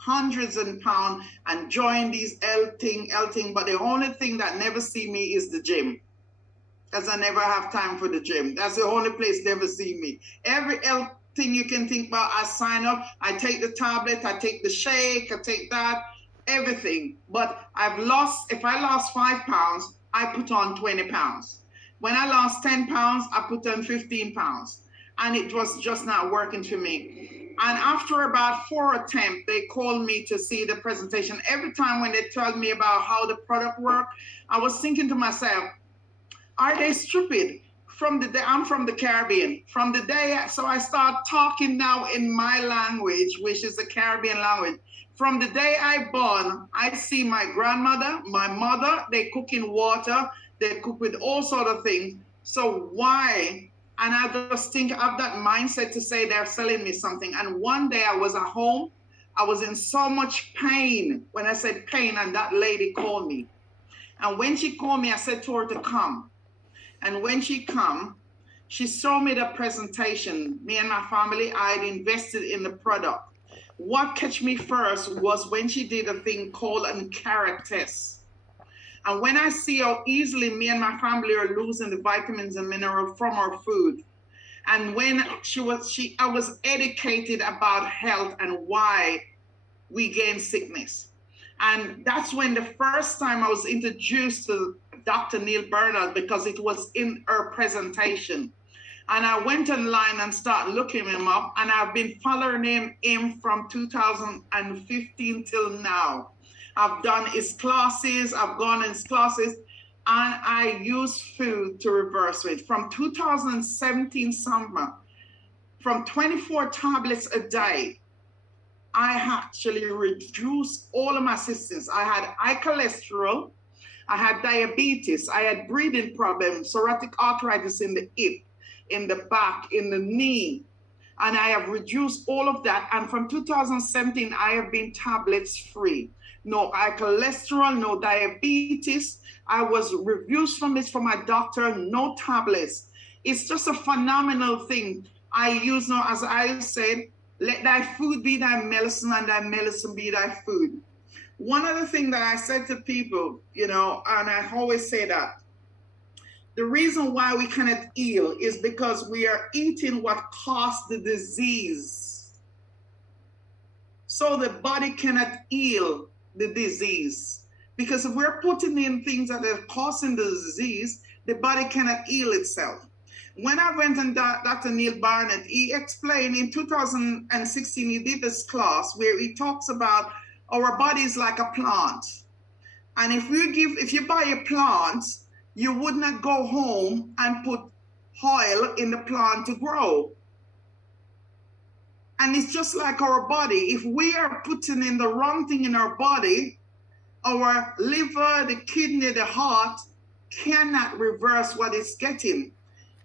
hundreds of pounds and join these L thing, but the only thing that never see me is the gym. Because I never have time for the gym. That's the only place never see me. Every L thing you can think about, I sign up, I take the tablet, I take the shake, I take that, everything. But if I lost 5 pounds, I put on 20 pounds. When I lost 10 pounds, I put on 15 pounds. And it was just not working for me. And after about 4 attempts, they called me to see the presentation. Every time when they told me about how the product worked, I was thinking to myself, are they stupid? I'm from the Caribbean. From the day, so I start talking now in my language, which is the Caribbean language. From the day I born, I see my grandmother, my mother, they cook in water, they cook with all sort of things. So why? And I just think of that mindset to say they're selling me something. And one day I was at home, I was in so much pain. When I said pain, and that lady called me. And when she called me, I said to her to come. And when she come, she showed me the presentation. Me and my family, I had invested in the product. What catch me first was when she did a thing called a carrot test. And when I see how easily me and my family are losing the vitamins and minerals from our food. And when I was educated about health and why we gain sickness. And that's when the first time I was introduced to Dr. Neal Benard, because it was in her presentation. And I went online and started looking him up, and I've been following him from 2015 till now. I've done his classes, I've gone in his classes, and I use food to reverse it. From 2017 summer, from 24 tablets a day, I actually reduced all of my symptoms. I had high cholesterol, I had diabetes, I had breathing problems, psoriatic arthritis in the hip, in the back, in the knee, and I have reduced all of that. And from 2017, I have been tablets free. No high cholesterol, no diabetes. I was reviewed from this from my doctor, no tablets. It's just a phenomenal thing. I use now, as I said, let thy food be thy medicine and thy medicine be thy food. One other thing that I said to people, and I always say that, the reason why we cannot heal is because we are eating what caused the disease. So the body cannot heal the disease. Because if we're putting in things that are causing the disease, the body cannot heal itself. When I went and Dr. Neal Barnett, he explained in 2016, he did this class where he talks about our body is like a plant. And if you buy a plant, you would not go home and put oil in the plant to grow. And it's just like our body. If we are putting in the wrong thing in our body, our liver, the kidney, the heart cannot reverse what it's getting.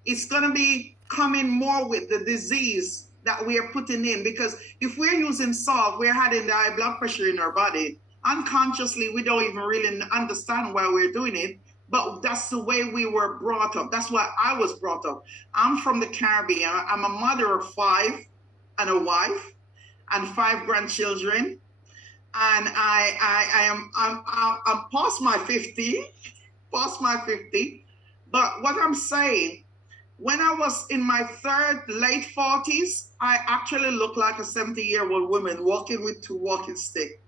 It's going to be coming more with the disease that we are putting in. Because if we're using salt, we're having the high blood pressure in our body. Unconsciously, we don't even really understand why we're doing it. But that's the way we were brought up. That's why I was brought up. I'm from the Caribbean. I'm a mother of 5 and a wife and 5 grandchildren. And I'm past my 50. But what I'm saying, when I was in my late 40s, I actually looked like a 70-year-old woman walking with 2 walking sticks.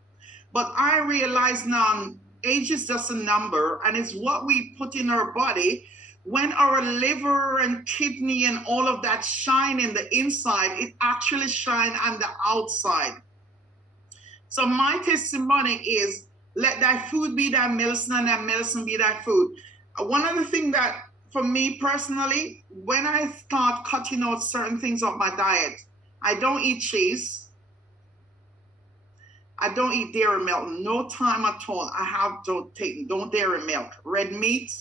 But I realize now, age is just a number, and it's what we put in our body. When our liver and kidney and all of that shine in the inside, it actually shines on the outside. So my testimony is, let thy food be thy medicine and thy medicine be thy food. One of the things that, for me personally, when I start cutting out certain things off my diet, I don't eat cheese. I don't eat dairy milk, no time at all. Don't dairy milk. Red meat,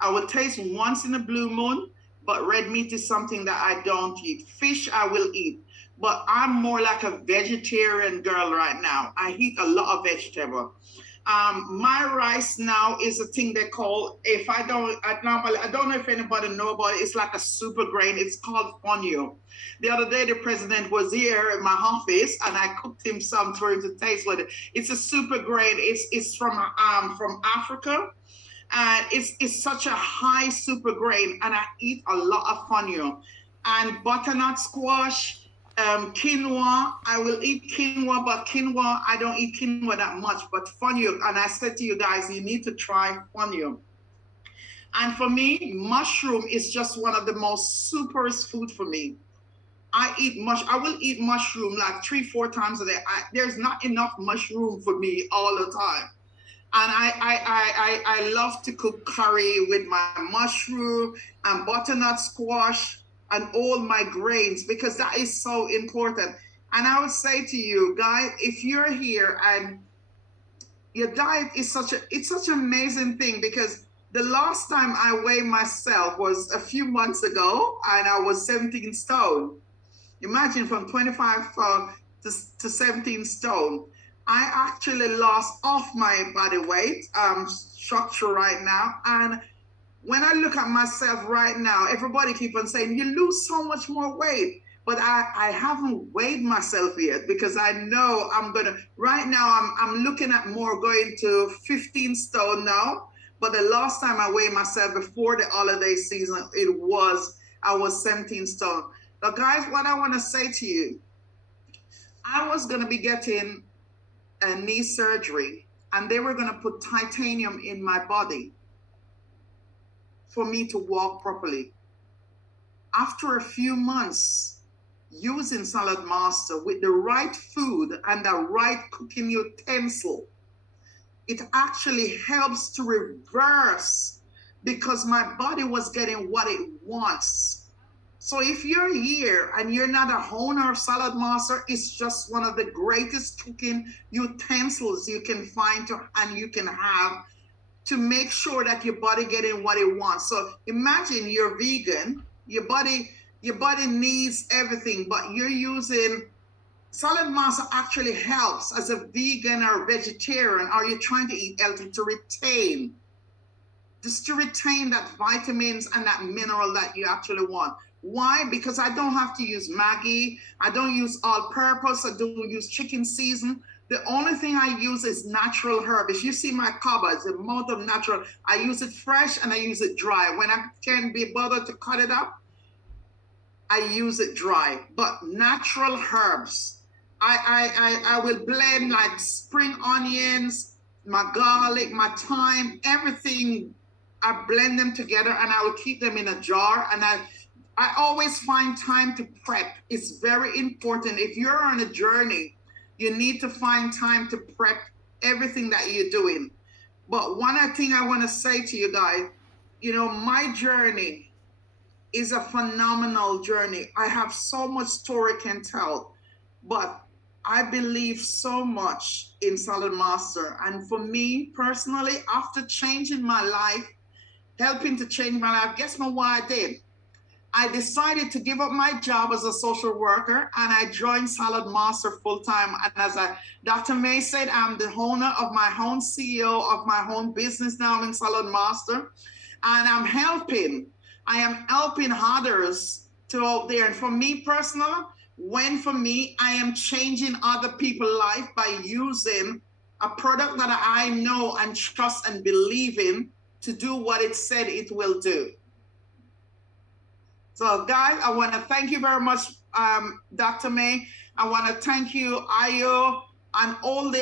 I will taste once in a blue moon, but red meat is something that I don't eat. Fish I will eat, but I'm more like a vegetarian girl right now. I eat a lot of vegetable. My rice now is a thing they call, I don't know if anybody know about it. It's like a super grain. It's called fonio. The other day, the president was here in my office, and I cooked him some for him to taste with it. It's a super grain. It's from Africa, and it's such a high super grain. And I eat a lot of fonio and butternut squash. Quinoa, I will eat quinoa, but quinoa, I don't eat quinoa that much, but fonio, and I said to you guys, you need to try fonio. And for me, mushroom is just one of the most superest food for me. I will eat mushroom like 3-4 times a day. There's not enough mushroom for me all the time. And I love to cook curry with my mushroom and butternut squash and all my grains, because that is so important. And I would say to you guys, if you're here and your diet is such an amazing thing, because the last time I weighed myself was a few months ago, and I was 17 stone. Imagine, from 25 to 17 stone. I actually lost off my body weight structure right now. And when I look at myself right now, everybody keep on saying, you lose so much more weight. But I haven't weighed myself yet, because I know right now I'm looking at more going to 15 stone now. But the last time I weighed myself before the holiday season, I was 17 stone. But guys, what I want to say to you, I was going to be getting a knee surgery, and they were going to put titanium in my body for me to walk properly. After a few months using Saladmaster with the right food and the right cooking utensil, it actually helps to reverse, because my body was getting what it wants. So if you're here and you're not a owner of Saladmaster, it's just one of the greatest cooking utensils you can find and you can have to make sure that your body getting what it wants. So imagine you're vegan, your body needs everything, but you're using Saladmaster. Actually helps as a vegan or vegetarian, or you're trying to eat healthy, to retain that vitamins and that mineral that you actually want. Why? Because I don't have to use Maggi. I don't use all-purpose. I don't use chicken season. The only thing I use is natural herb. If you see my cupboard, the amount of natural, I use it fresh and I use it dry. When I can't be bothered to cut it up, I use it dry. But natural herbs, I will blend like spring onions, my garlic, my thyme, everything. I blend them together and I will keep them in a jar. And I always find time to prep. It's very important. If you're on a journey, you need to find time to prep everything that you're doing. But one thing I want to say to you guys, my journey is a phenomenal journey. I have so much story can tell, but I believe so much in Saladmaster. And for me personally, after changing my life, helping to change my life, guess what I did? I decided to give up my job as a social worker, and I joined Saladmaster full time. And as Dr. May said, I'm the owner of my own CEO of my own business now in Saladmaster, and I am helping others to out there. And for me personally, I am changing other people's life by using a product that I know and trust and believe in to do what it said it will do. So guys, I want to thank you very much, Dr. May. I want to thank you, Ayo, and all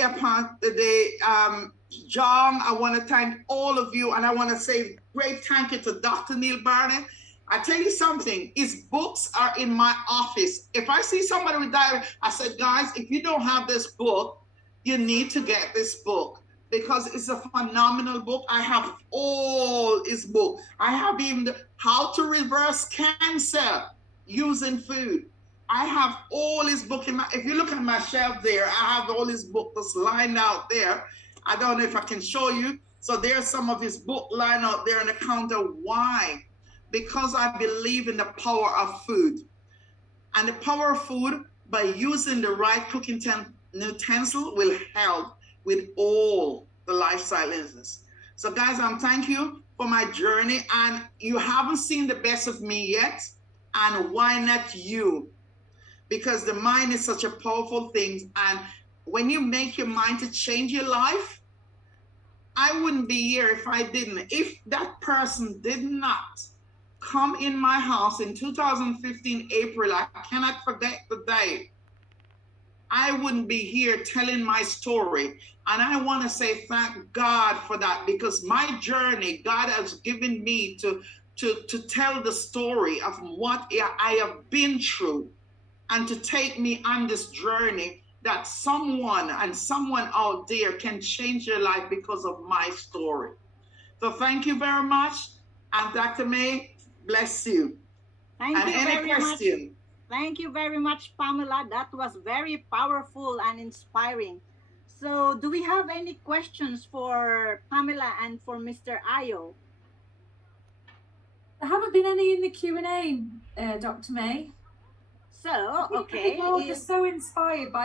John. I want to thank all of you, and I want to say great thank you to Dr. Neal Barnett. I tell you something, his books are in my office. If I see somebody with diabetes, I said, guys, if you don't have this book, you need to get this book, because it's a phenomenal book. I have all his book. I have even How to Reverse Cancer Using Food. I have all his book if you look at my shelf there, I have all his book that's lined out there. I don't know if I can show you. So there's some of his book lined out there on the counter. Why? Because I believe in the power of food. And the power of food, by using the right cooking utensil, will help with all the lifestyle illness. So guys, thank you for my journey, and you haven't seen the best of me yet, and why not you? Because the mind is such a powerful thing, and when you make your mind to change your life, I wouldn't be here if I didn't. If that person did not come in my house in 2015 April, I cannot forget the day, I wouldn't be here telling my story. And I want to say thank God for that, because my journey, God has given me to tell the story of what I have been through, and to take me on this journey, that someone out there can change your life because of my story. So thank you very much. And Dr. May, bless you. Thank And you any very question? much. Thank you very much, Pamela. That was very powerful and inspiring. So, do we have any questions for Pamela and for Mr. Ayo? There haven't been any in the Q&A, Dr. May. So, I think okay, we're all just so inspired by